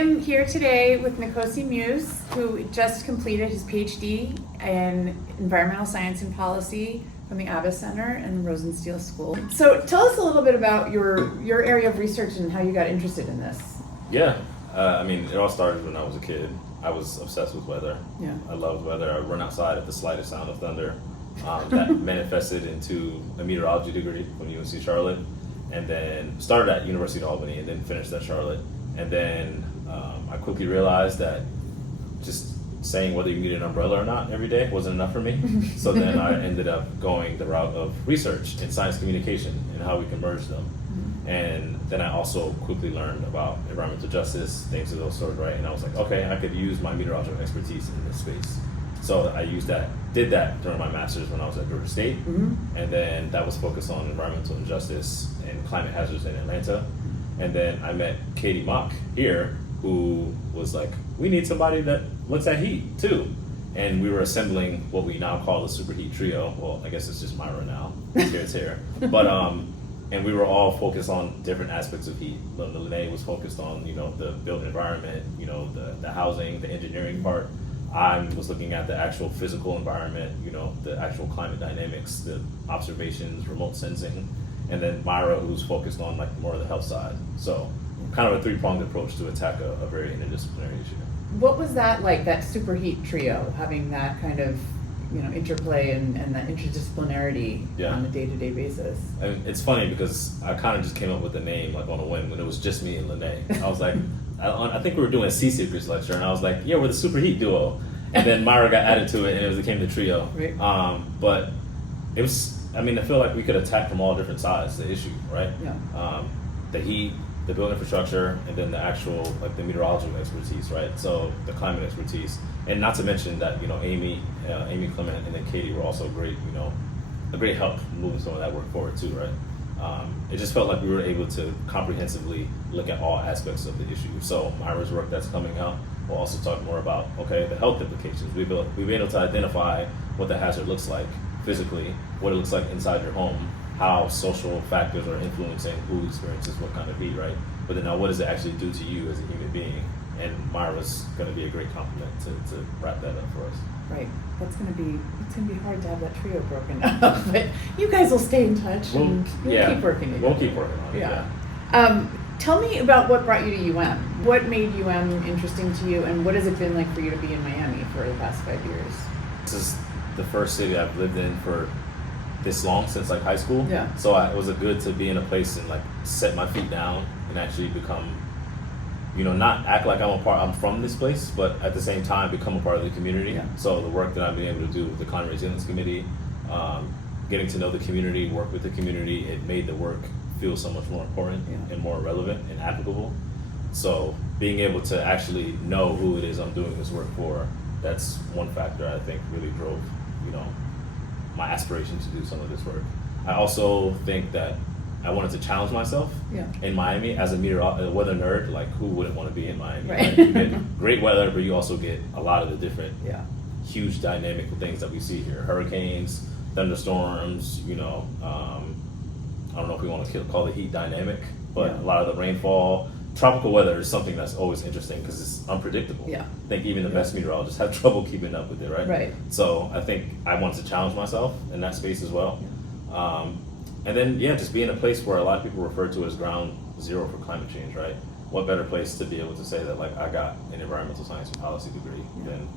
am here today with Nkosi Muse, who just completed his PhD in Environmental Science and Policy from the Abbas Center and the Rosenstiel School. So tell us a little bit about your area of research and how you got interested in this. Yeah, it all started when I was a kid. I was obsessed with weather. Yeah. I loved weather. I would run outside at the slightest sound of thunder. That manifested into a meteorology degree from UNC Charlotte, and then started at University of Albany and then finished at Charlotte. And then I quickly realized that just saying whether you need an umbrella or not every day wasn't enough for me. So then I ended up going the route of research in science communication and how we can merge them. And then I also quickly learned about environmental justice, things of those sorts, right? And I was like, okay, I could use my meteorological expertise in this space. So I did that during my master's when I was at Georgia State. And then that was focused on environmental injustice and climate hazards in Atlanta. And then I met Katie Mock here, who was like, we need somebody that looks at heat too. And we were assembling what we now call the superheat trio. Well, I guess it's just Myra now, it's here. But, and we were all focused on different aspects of heat. Lene was focused on, the built environment, the housing, the engineering part. I was looking at the actual physical environment, the actual climate dynamics, the observations, remote sensing. And then Myra, who's focused on more of the health side. So kind of a three-pronged approach to attack a very interdisciplinary issue. What was that like, that superheat trio, having that kind of interplay and that interdisciplinarity on a day-to-day basis? And it's funny because I kind of just came up with the name on a whim when it was just me and Lene. I was like, I think we were doing a Sea Secrets lecture, and I was like, yeah, we're the superheat duo. And then Myra got added to it, and it became the trio. Right. But it was, I feel like we could attack from all different sides the issue, right? Yeah. The heat, the built infrastructure, and then the actual the meteorological expertise, right? So the climate expertise, and not to mention that Amy Clement and then Katie were also great, a great help moving some of that work forward too, right? It just felt like we were able to comprehensively look at all aspects of the issue. So Myra's work that's coming out will also talk more about the health implications. We've been able to identify what the hazard looks like physically, what it looks like inside your home, how social factors are influencing who experiences what kind of heat, right? But then now what does it actually do to you as a human being? And Myra's going to be a great complement to wrap that up for us. Right. It's going to be hard to have that trio broken up, but you guys will stay in touch and we'll keep working together. We'll keep working on it. Yeah. Tell me about what brought you to UM. What made UM interesting to you, and what has it been like for you to be in Miami for the past 5 years? This is the first city I've lived in for this long, since high school. Yeah. So it was good to be in a place and set my feet down and actually become, not act like I'm from this place, but at the same time become a part of the community. Yeah. So the work that I've been able to do with the Climate Resilience Committee, getting to know the community, work with the community, it made the work feel so much more important and more relevant and applicable. So being able to actually know who it is I'm doing this work for, that's one factor I think really drove, my aspiration to do some of this work. I also think that I wanted to challenge myself in Miami as a weather nerd. Who wouldn't want to be in Miami? Right. You get great weather, but you also get a lot of the different huge dynamic things that we see here. Hurricanes, thunderstorms, I don't know if we want to call the heat dynamic, but a lot of the rainfall. Tropical weather is something that's always interesting because it's unpredictable. Yeah. I think even the best meteorologists have trouble keeping up with it, right? Right. So I think I wanted to challenge myself in that space as well. And then, just be in a place where a lot of people refer to as ground zero for climate change, right? What better place to be able to say that, I got an environmental science and policy degree than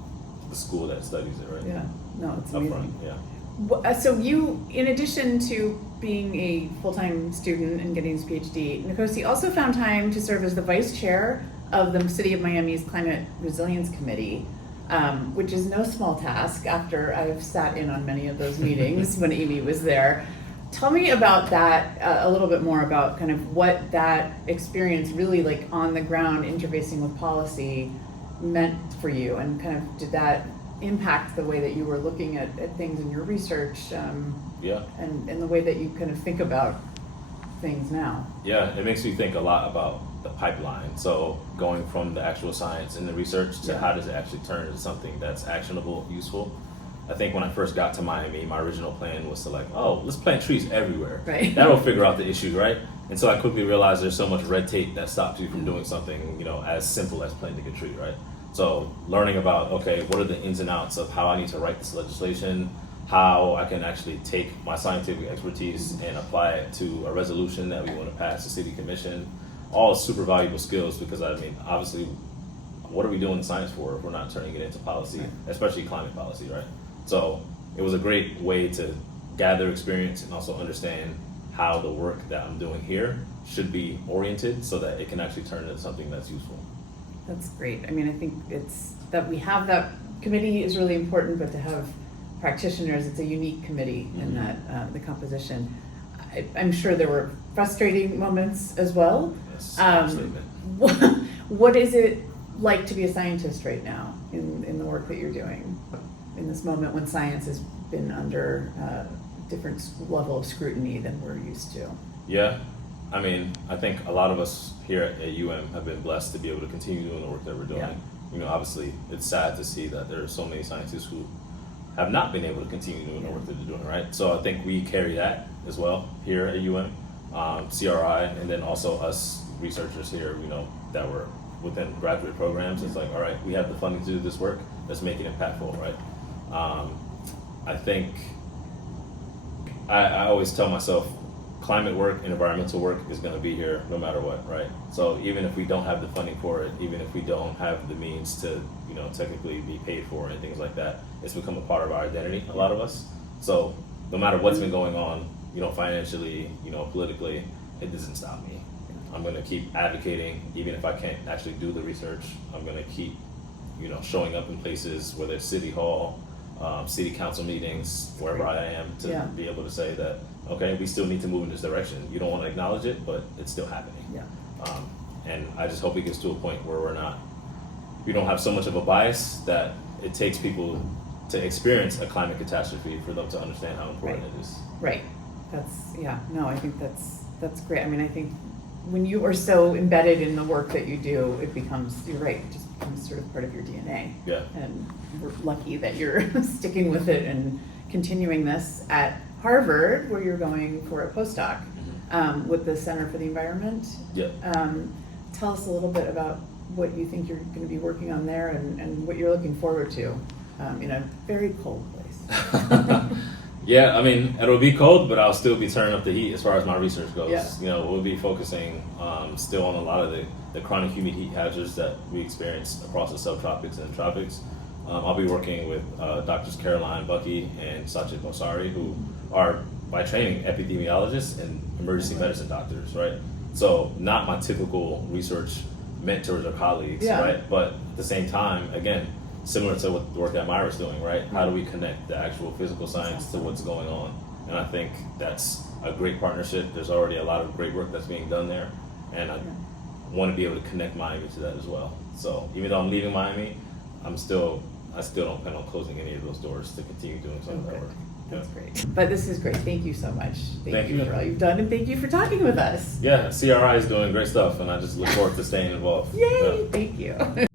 the school that studies it, right? Yeah. No, it's Up amazing. front, So you, in addition to being a full-time student and getting his PhD, Nkosi also found time to serve as the vice chair of the City of Miami's Climate Resilience Committee, which is no small task after I've sat in on many of those meetings when Amy was there. Tell me about that, a little bit more about kind of what that experience really on the ground interfacing with policy meant for you, and kind of did that impact the way that you were looking at things in your research and the way that you kind of think about things now? Yeah, it makes me think a lot about the pipeline. So going from the actual science and the research to how does it actually turn into something that's actionable, useful. I think when I first got to Miami, my original plan was to like, oh, let's plant trees everywhere. Right. That'll figure out the issue, right? And so I quickly realized there's so much red tape that stops you from doing something, you know, as simple as planting a tree, right? So learning about, okay, what are the ins and outs of how I need to write this legislation, how I can actually take my scientific expertise and apply it to a resolution that we want to pass the city commission, all super valuable skills, because I mean, obviously, what are we doing science for if we're not turning it into policy, especially climate policy, right? So it was a great way to gather experience and also understand how the work that I'm doing here should be oriented so that it can actually turn into something that's useful. That's great. I mean, I think it's that we have that committee is really important, but to have practitioners, it's a unique committee in that the composition. I'm sure there were frustrating moments as well. Yes, absolutely. What is it like to be a scientist right now in the work that you're doing in this moment when science has been under different level of scrutiny than we're used to? Yeah, I mean, I think a lot of us here at UM have been blessed to be able to continue doing the work that we're doing. Yeah. You know, obviously, it's sad to see that there are so many scientists who have not been able to continue doing the work that they're doing, right? So I think we carry that as well here at UM, CRI, and then also us researchers here, you know, that were within graduate programs. It's like, all right, we have the funding to do this work, let's make it impactful, right? I think I always tell myself climate work and environmental work is going to be here no matter what, right? So even if we don't have the funding for it, even if we don't have the means to, you know, technically be paid for it and things like that, it's become a part of our identity, a lot of us. So no matter what's been going on, you know, financially, you know, politically, it doesn't stop me. I'm going to keep advocating, even if I can't actually do the research. I'm going to keep, you know, showing up in places, whether it's City Hall, city council meetings, wherever I am, to be able to say that, okay, we still need to move in this direction. You don't want to acknowledge it, but it's still happening. Yeah. And I just hope it gets to a point where we don't have so much of a bias that it takes people to experience a climate catastrophe for them to understand how important it is. Right. I think that's great. I mean, I think when you are so embedded in the work that you do, it becomes, you're right, it just becomes sort of part of your DNA. Yeah. And we're lucky that you're sticking with it and continuing this at Harvard, where you're going for a postdoc with the Center for the Environment. Yeah. Tell us a little bit about what you think you're going to be working on there and what you're looking forward to in a very cold place. Yeah, I mean, it'll be cold, but I'll still be turning up the heat as far as my research goes. Yeah. You know, we'll be focusing still on a lot of the chronic humid heat hazards that we experience across the subtropics and tropics. I'll be working with Drs. Caroline Bucky and Sachin Mosari, who are by training epidemiologists and emergency medicine doctors, right? So not my typical research mentors or colleagues, right? But at the same time, again, similar to what the work that Myra's doing, right? How do we connect the actual physical science to what's going on? And I think that's a great partnership. There's already a lot of great work that's being done there, and I want to be able to connect Miami to that as well. So even though I'm leaving Miami, I still don't plan on closing any of those doors to continue doing some of that work. That's great. But this is great. Thank you so much. Thank you for all you've done, and thank you for talking with us. Yeah, CRI is doing great stuff, and I just look forward to staying involved. Yay! Yeah. Thank you.